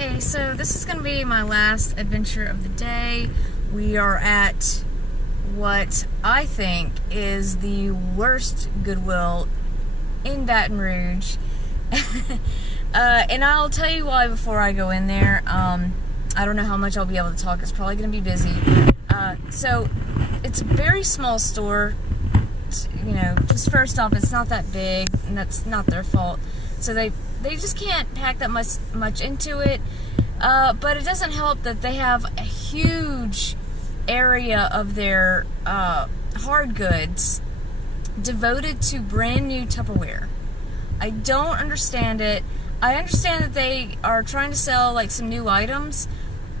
Okay, so this is going to be my last adventure of the day. We are at what I think is the worst Goodwill in Baton Rouge. And I'll tell you why before I go in there. I don't know how much I'll be able to talk. It's probably going to be busy. So it's a very small store. You know, just first off, it's not that big, and that's not their fault. So they just can't pack that much into it. But it doesn't help that they have a huge area of their hard goods devoted to brand new Tupperware. I don't understand it. I understand that they are trying to sell like some new items,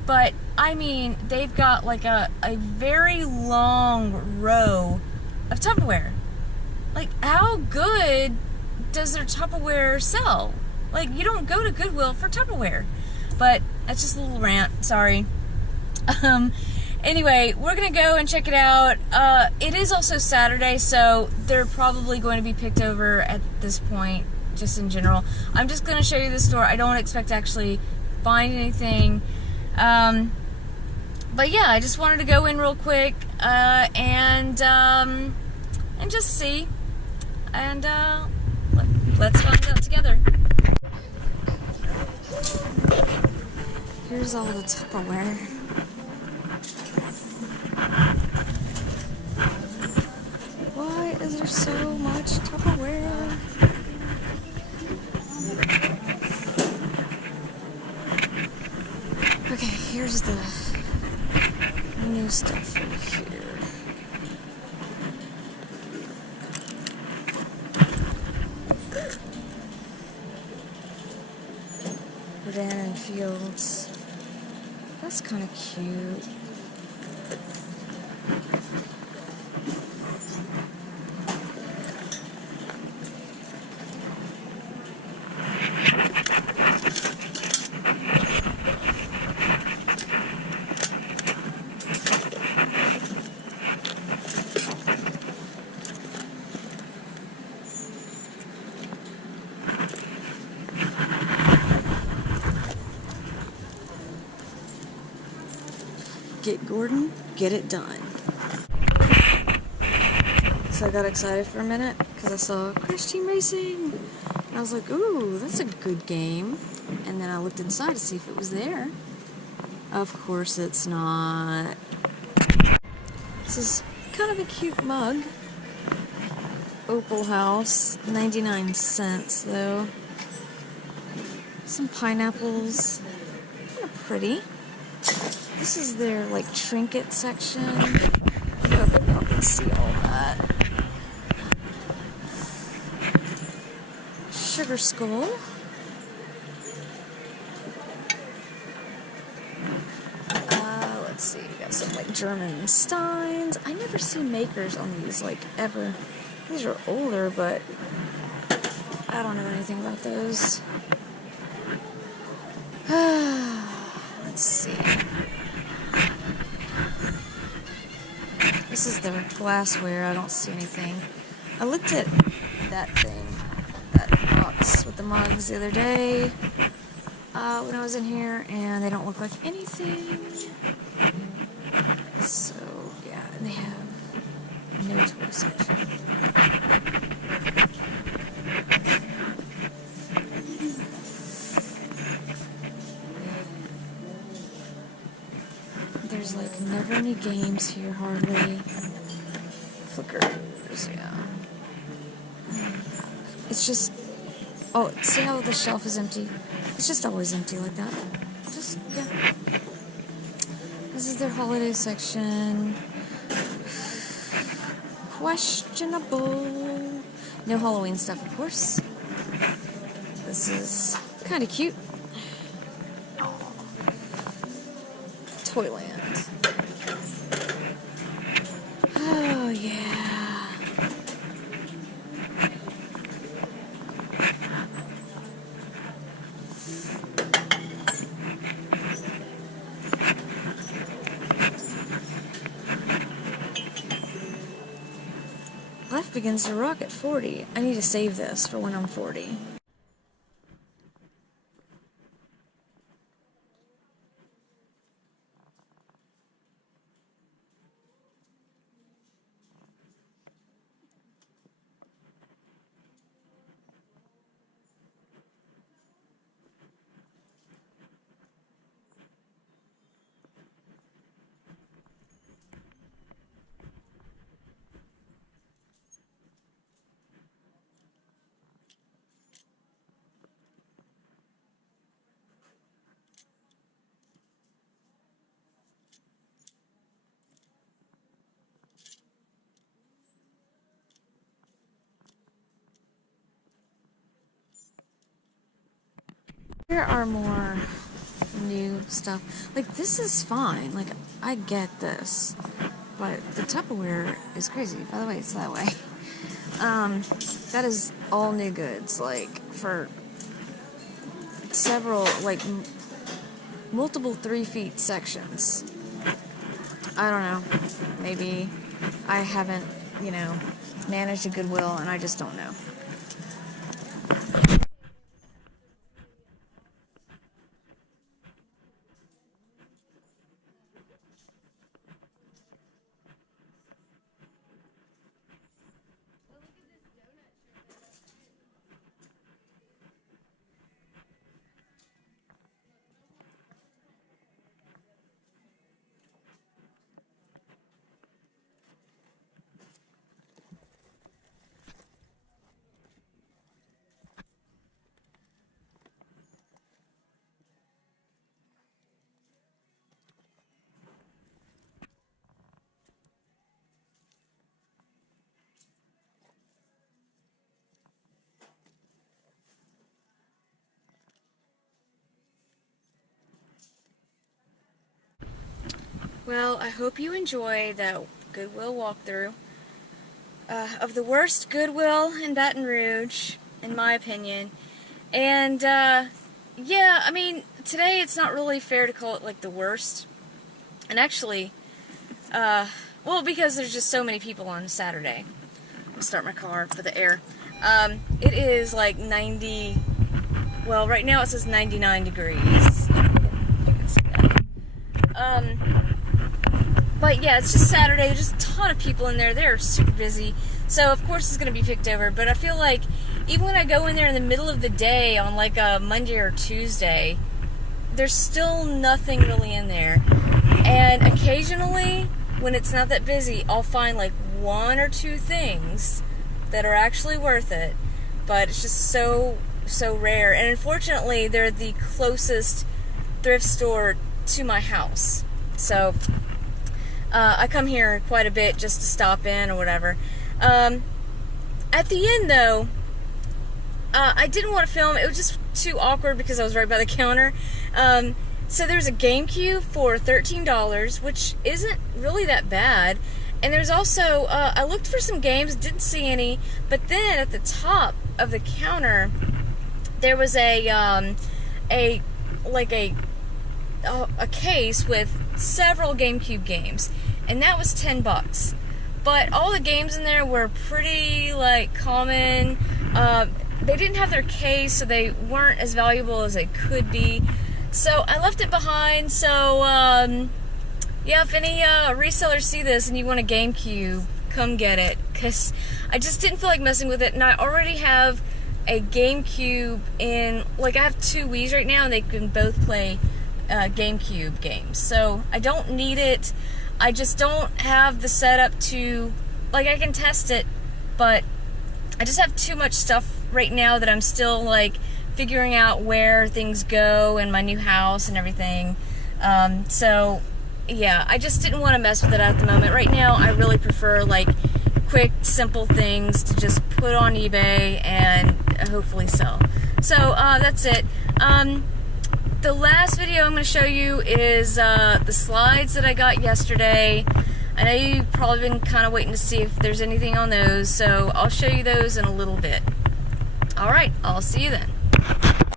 but I mean, they've got like a very long row of Tupperware. Like, how good does their Tupperware sell? Like, you don't go to Goodwill for Tupperware. But that's just a little rant, sorry. Anyway, we're gonna go and check it out. It is also Saturday, so they're probably going to be picked over at this point, just in general. I'm just gonna show you the store. I don't expect to actually find anything. But yeah, I just wanted to go in real quick, and just see. And, let's find out together. Here's all the Tupperware. Why is there so much Tupperware? Okay, here's the new stuff here. Rodan and Fields. That's kind of cute. Get Gordon, get it done. So I got excited for a minute because I saw Crash Team Racing. And I was like, ooh, that's a good game. And then I looked inside to see if it was there. Of course it's not. This is kind of a cute mug. Opal House, 99 cents though. Some pineapples. Kind of pretty. This is their, like, trinket section. I hope y'all can see all that. Sugar Skull. Let's see, we got some, like, German Steins. I never see makers on these, like, ever. These are older, but I don't know anything about those. Let's see. This is their glassware. I don't see anything. I looked at that thing, that box with the mugs the other day when I was in here, and they don't look like anything. So, yeah, and they have no toy section. There's like never any games here, hardly. Flickers, yeah. It's just, oh, see how the shelf is empty? It's just always empty like that. Just, yeah. This is their holiday section. Questionable. No Halloween stuff, of course. This is kind of cute. Toyland. Oh, yeah. Life begins to rock at 40. I need to save this for when I'm 40. Here are more new stuff. Like, this is fine. Like, I get this. But the Tupperware is crazy. By the way, it's that way. That is all new goods. Like, for several, like, multiple 3-feet sections. I don't know. Maybe I haven't, you know, managed a Goodwill and I just don't know. Well, I hope you enjoy that Goodwill walkthrough of the worst Goodwill in Baton Rouge, in my opinion. And, yeah, I mean, today it's not really fair to call it, like, the worst. And actually, well, because there's just so many people on Saturday. I'll start my car for the air. It is, like, 90, well, right now it says 99 degrees. You can see that. But yeah, it's just Saturday. There's just a ton of people in there. They're super busy. So, of course, it's going to be picked over. But I feel like even when I go in there in the middle of the day on like a Monday or Tuesday, there's still nothing really in there. And occasionally, when it's not that busy, I'll find like 1 or 2 things that are actually worth it. But it's just so rare. And unfortunately, they're the closest thrift store to my house. So I come here quite a bit just to stop in or whatever. At the end, though, I didn't want to film. It was just too awkward because I was right by the counter. So there's a GameCube for $13, which isn't really that bad. And there's also, I looked for some games, didn't see any. But then at the top of the counter, there was a case with several GameCube games, and that was $10. But all the games in there were pretty like common. They didn't have their case, so they weren't as valuable as they could be. So I left it behind. So yeah, if any resellers see this and you want a GameCube, come get it, because I just didn't feel like messing with it, and I already have a GameCube in, like, I have 2 Wii's right now, and they can both play GameCube games. So I don't need it. I just don't have the setup to, like, I can test it, but I just have too much stuff right now that I'm still, like, figuring out where things go in my new house and everything. So yeah, I just didn't want to mess with it at the moment. Right now, I really prefer, like, quick, simple things to just put on eBay and hopefully sell. So that's it. The last video I'm going to show you is the slides that I got yesterday. I know you've probably been kind of waiting to see if there's anything on those, so I'll show you those in a little bit. Alright, I'll see you then.